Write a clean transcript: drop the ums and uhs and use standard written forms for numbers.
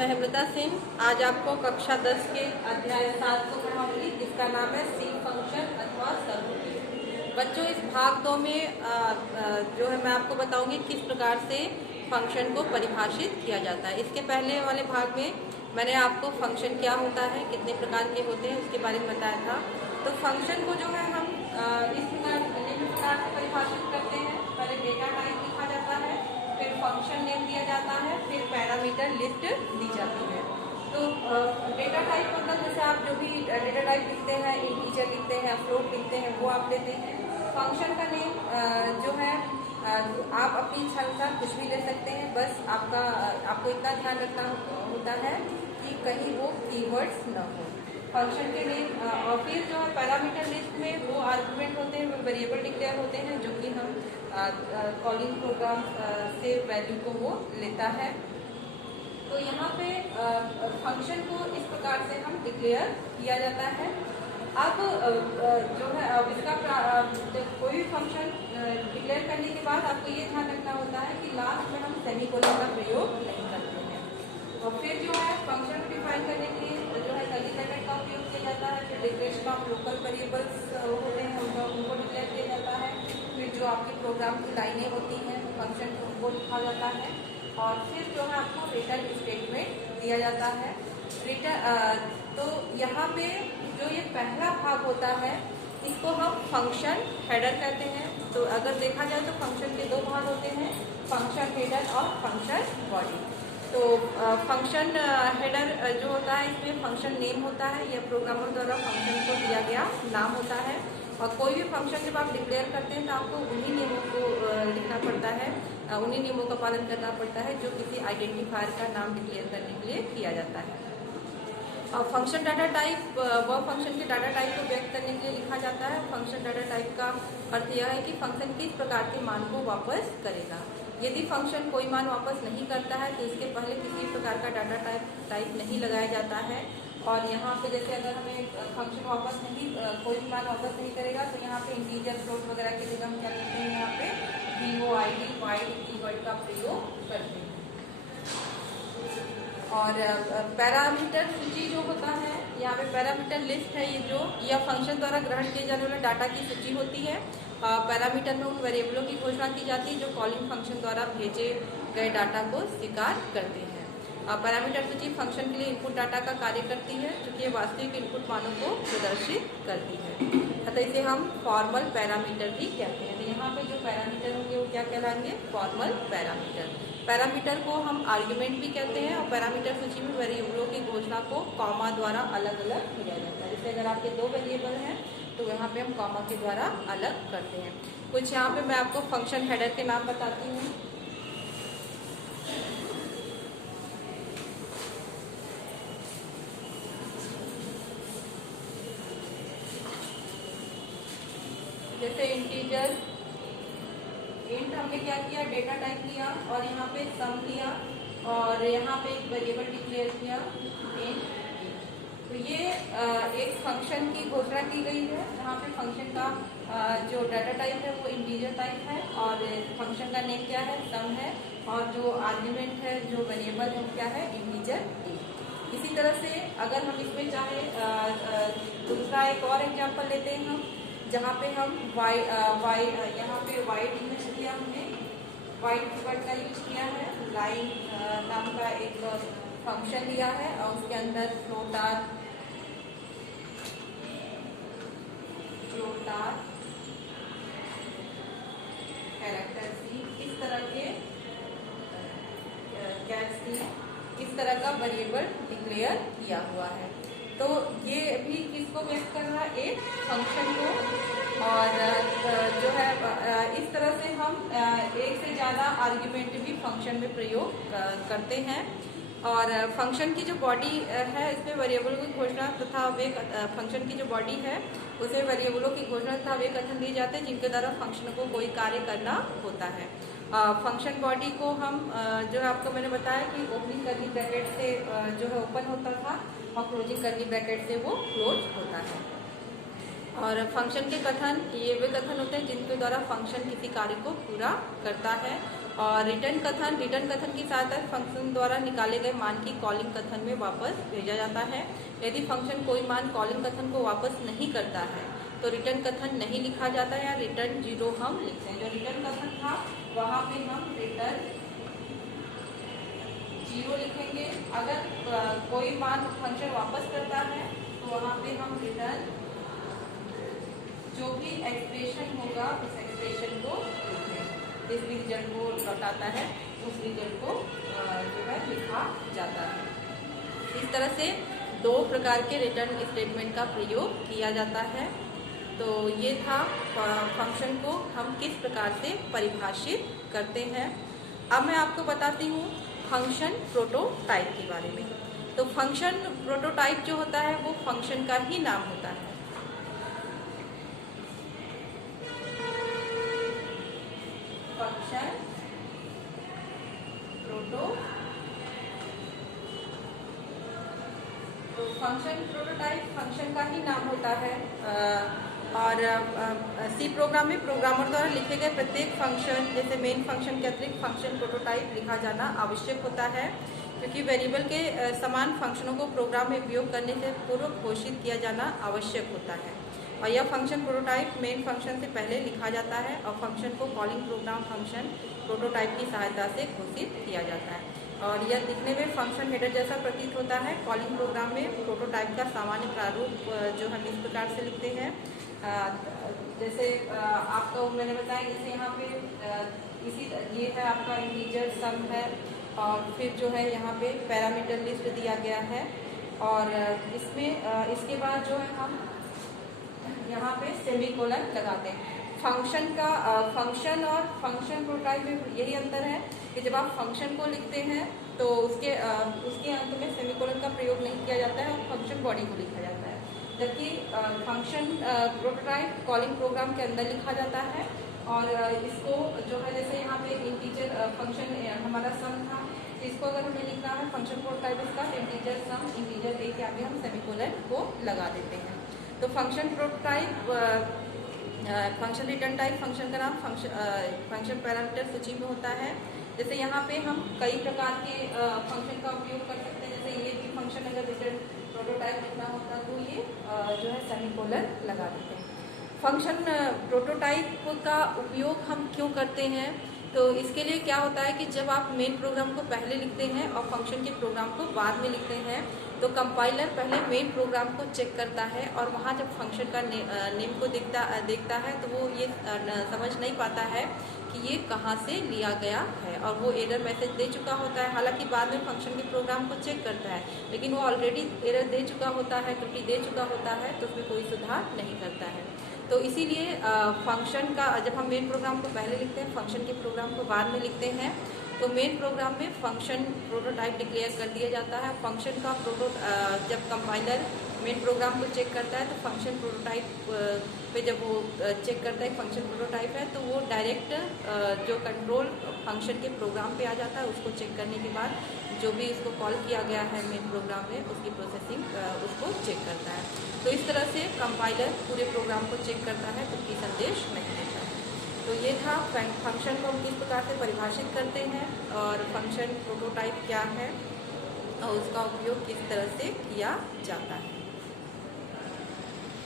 मैं हेमलता सिंह आज आपको कक्षा 10 के अध्याय 7 को पढ़ाऊंगी, जिसका नाम है सी फंक्शन अथवा सबरूटीन। बच्चों, इस भाग 2 में जो है मैं आपको बताऊंगी किस प्रकार से फंक्शन को परिभाषित किया जाता है। इसके पहले वाले भाग में मैंने आपको फंक्शन क्या होता है, कितने प्रकार के होते हैं, उसके बारे में बताया था। तो फंक्शन को जो है हम इस प्रकार से परिभाषित करते हैं। पहले डेटा टाइप लिखा जाता है, फिर फंक्शन नेम दिया जाता है, फिर पैरामीटर लिस्ट दी जाती है। तो डेटा टाइप मतलब जैसे आप जो भी डेटा टाइप लिखते हैं, इंटीजर लिखते हैं, फ्लोट लिखते हैं, वो आप लेते हैं। फंक्शन का नेम जो है आप अपनी इच्छा अनुसार कुछ भी ले सकते हैं, बस आपको इतना ध्यान रखना होता है कि कहीं वो कीवर्ड्स न हो फंक्शन के नेम। और फिर जो है पैरामीटर लिस्ट में वो आर्गुमेंट होते हैं, वो वेरिएबल डिक्लेयर होते हैं, जो कि हम कॉलिंग प्रोग्राम से वैल्यू को वो लेता है। तो यहाँ पे फंक्शन को इस प्रकार से हम डिक्लेयर किया जाता है। अब जो है अब इसका कोई भी फंक्शन डिक्लेयर करने के बाद आपको ये ध्यान रखना होता है कि लास्ट में हम सेमीकोलन का प्रयोग नहीं करते हैं। और फिर जो है फंक्शन को डिफाइन करने के लिए जो है कर्ली ब्रैकेट का उपयोग किया जाता है। फिर डिक्लेरेशन ऑफ लोकल वेरिएबल्स होते हैं, उनको डिक्लेयर किया जाता है। फिर जो आपके प्रोग्राम की लाइनें होती हैं फंक्शन को उनको लिखा जाता है। और फिर जो है आपको रिटर्न स्टेटमेंट दिया जाता है। तो यहाँ पे जो ये पहला भाग होता है इसको हम फंक्शन हेडर कहते हैं। तो अगर देखा जाए तो फंक्शन के दो भाग होते हैं, फंक्शन हेडर और फंक्शन बॉडी। तो फंक्शन हेडर जो होता है इसमें फंक्शन नेम होता है, यह प्रोग्रामर द्वारा फंक्शन को दिया गया नाम होता है। और कोई भी फंक्शन जब आप डिक्लेयर करते हैं तो आपको उन्हीं नियमों को लिखना पड़ता है, उन्हीं नियमों का पालन करना पड़ता है जो किसी आइडेंटिफायर का नाम डिक्लेयर करने के लिए किया जाता है। और फंक्शन डाटा टाइप वह फंक्शन के डाटा टाइप को व्यक्त करने के लिए लिखा जाता है। फंक्शन डाटा टाइप का अर्थ यह है कि फंक्शन किस प्रकार के मान को वापस करेगा। यदि फंक्शन कोई मान वापस नहीं करता है तो इसके पहले किसी प्रकार का डाटा टाइप नहीं लगाया जाता है। और यहाँ पे जैसे अगर हमें फंक्शन वापस नहीं कोई मान वापस नहीं करेगा तो यहाँ पे इंटीजर फ्लोट वगैरह की जगह हम क्या करते हैं, यहाँ पे VOID वाइड कीवर्ड का प्रयोग करते हैं। और पैरामीटर सूची जो होता है, यहाँ पे पैरामीटर लिस्ट है, ये जो यह फंक्शन द्वारा ग्रहण किए जाने वाले डाटा की सूची होती है। पैरामीटर में उन वेरिएबलों की घोषणा की जाती है जो कॉलिंग फंक्शन द्वारा भेजे गए डाटा को स्वीकार करते हैं। पैरामीटर सूची फंक्शन के लिए इनपुट डाटा का कार्य करती है, चूँकि वास्तविक इनपुट मानों को प्रदर्शित करती है। अतः इसे हम फॉर्मल पैरामीटर भी कहते हैं। तो यहाँ पे जो पैरामीटर होंगे वो क्या कहलाएंगे, फॉर्मल पैरामीटर। पैरामीटर को हम आर्ग्यूमेंट भी कहते हैं। और पैरामीटर सूची में वेरिएबलों की घोषणा को कॉमा द्वारा अलग अलग किया जाता है। जैसे अगर आपके दो वेरिएबल हैं तो यहाँ पे हम कॉमा के द्वारा अलग करते हैं। कुछ यहाँ पे मैं आपको फंक्शन हेडर के नाम बताती हूँ। जैसे इंटीजर इंट हमने क्या किया, डेटा टाइप लिया और यहाँ पे सम लिया और यहाँ पे एक वेरिएबल डिक्लेयर किया इंट। तो ये एक फंक्शन की घोषणा की गई है जहाँ पे फंक्शन का जो डाटा टाइप है वो इंटीजर टाइप है और फंक्शन का नेम क्या है, सम है। और जो आर्ग्यूमेंट है, जो वेरिएबल है, क्या है, इंटीजर इंट। इसी तरह से अगर हम इसमें चाहे दूसरा एक और एग्जाम्पल लेते हैं हम, जहाँ पे हम यहाँ पे वाइड यूज किया, हमने वाइड कीवर्ड का यूज किया है। लाइन नाम का एक फंक्शन लिया है और उसके अंदर फ्लोटार कैरेक्टर सी, इस तरह के कैट सी, इस तरह का वेरिएबल डिक्लेयर किया हुआ है। तो ये भी किसको व्यक्त कर रहा है, एक फंक्शन को। और जो है इस तरह से हम एक से ज़्यादा आर्ग्यूमेंट भी फंक्शन में प्रयोग करते हैं। और फंक्शन की जो बॉडी है इसमें वेरिएबलों की घोषणा तथा वे फंक्शन की जो बॉडी है उसमें वेरिएबलों की घोषणा तथा वे कथन दिए जाते हैं जिनके द्वारा फंक्शन को कोई कार्य करना होता है। फंक्शन बॉडी को हम जो है आपको मैंने बताया कि ओपनिंग कर्ली ब्रैकेट से जो है ओपन होता था और क्लोजिंग कर्ली ब्रैकेट से वो क्लोज होता है। और फंक्शन के कथन ये वे कथन होते हैं जिनके द्वारा फंक्शन किसी कार्य को पूरा करता है। और रिटर्न कथन की सहायता फंक्शन द्वारा निकाले गए मान की कॉलिंग कथन में वापस भेजा जाता है। यदि फंक्शन कोई मान कॉलिंग कथन को वापस नहीं करता है तो रिटर्न कथन नहीं लिखा जाता है या रिटर्न 0 हम लिखते हैं। जो रिटर्न कथन था वहाँ पे हम रिटर्न 0 लिखेंगे। अगर कोई मान फंक्शन वापस करता है तो वहाँ पे हम रिटर्न जो भी एक्सप्रेशन होगा उस एक्सप्रेशन को जिस भी रिजल्ट को लौटाता है उस रिजल्ट को जो है लिखा जाता है। इस तरह से 2 प्रकार के रिटर्न स्टेटमेंट का प्रयोग किया जाता है। तो ये था फंक्शन को हम किस प्रकार से परिभाषित करते हैं। अब मैं आपको बताती हूँ फंक्शन प्रोटोटाइप के बारे में। तो फंक्शन प्रोटोटाइप जो होता है वो फंक्शन का ही नाम होता है। फंक्शन प्रोटोटाइप फंक्शन का ही नाम होता है। और सी प्रोग्राम में प्रोग्रामर द्वारा लिखे गए प्रत्येक फंक्शन जैसे मेन फंक्शन के अतिरिक्त फंक्शन प्रोटोटाइप लिखा जाना आवश्यक होता है, क्योंकि वेरिएबल के समान फंक्शनों को प्रोग्राम में उपयोग करने से पूर्व घोषित किया जाना आवश्यक होता है। और यह फंक्शन प्रोटोटाइप मेन फंक्शन से पहले लिखा जाता है और फंक्शन को कॉलिंग प्रोग्राम फंक्शन प्रोटोटाइप की सहायता से घोषित किया जाता है। और यह दिखने में फंक्शन हेडर जैसा प्रतीत होता है। कॉलिंग प्रोग्राम में प्रोटोटाइप का सामान्य प्रारूप जो हम इस प्रकार से लिखते हैं। जैसे आपको मैंने बताया, जैसे यहाँ पे ये है आपका इंटीजर सम है और फिर जो है यहाँ पे पैरामीटर लिस्ट दिया गया है। और इसमें इसके बाद जो है हम यहाँ पे सेमीकोलन लगाते हैं। फंक्शन और फंक्शन प्रोटोटाइप में यही अंतर है कि जब आप फंक्शन को लिखते हैं तो उसके अंत में सेमीकोलन का प्रयोग नहीं किया जाता है और फंक्शन बॉडी को लिखा जाता है, जबकि फंक्शन प्रोटोटाइप कॉलिंग प्रोग्राम के अंदर लिखा जाता है। और इसको जो है जैसे यहाँ पे इंटीजर फंक्शन हमारा सम था, इसको अगर हमें लिखना है फंक्शन प्रोटोटाइप इसका इंटीजर सम इंटीजर दे के आगे हम सेमीकोलन को लगा देते हैं। तो function prototype function return type function का नाम फंक्शन पैरामीटर सूची में होता है। जैसे यहाँ पे हम कई प्रकार के फंक्शन का उपयोग कर सकते हैं। जैसे ये भी फंक्शन अगर रिटर्न प्रोटोटाइप लिखना होता तो ये जो है सेमीकोलन लगा देते हैं। फंक्शन प्रोटोटाइप का उपयोग हम क्यों करते हैं? तो इसके लिए क्या होता है कि जब आप मेन प्रोग्राम को पहले लिखते हैं और फंक्शन के प्रोग्राम को बाद में लिखते हैं तो कंपाइलर पहले मेन प्रोग्राम को चेक करता है और वहाँ जब फंक्शन का नेम को देखता है तो वो ये समझ नहीं पाता है कि ये कहाँ से लिया गया है और वो एरर मैसेज दे चुका होता है। हालांकि बाद में फंक्शन के प्रोग्राम को चेक करता है, लेकिन वो ऑलरेडी एरर दे चुका होता है, त्रुटि दे चुका होता है, तो उसमें कोई सुधार नहीं करता है। तो इसीलिए फंक्शन का जब हम मेन प्रोग्राम को पहले लिखते हैं, फंक्शन के प्रोग्राम को बाद में लिखते हैं, तो मेन प्रोग्राम में फंक्शन प्रोटोटाइप डिक्लेयर कर दिया जाता है। फंक्शन का जब कंपाइलर मेन प्रोग्राम को चेक करता है तो फंक्शन प्रोटोटाइप पे जब वो चेक करता है फंक्शन प्रोटोटाइप है तो वो डायरेक्ट जो कंट्रोल फंक्शन के प्रोग्राम पे आ जाता है। उसको चेक करने के बाद जो भी इसको कॉल किया गया है मेन प्रोग्राम में उसकी प्रोसेसिंग उसको चेक करता है। तो इस तरह से कंपाइलर पूरे प्रोग्राम को चेक करता है, त्रुटि संदेश नहीं देता है। तो ये था फंक्शन को हम किस प्रकार से परिभाषित करते हैं और फंक्शन प्रोटोटाइप क्या है और उसका उपयोग किस तरह से किया जाता है।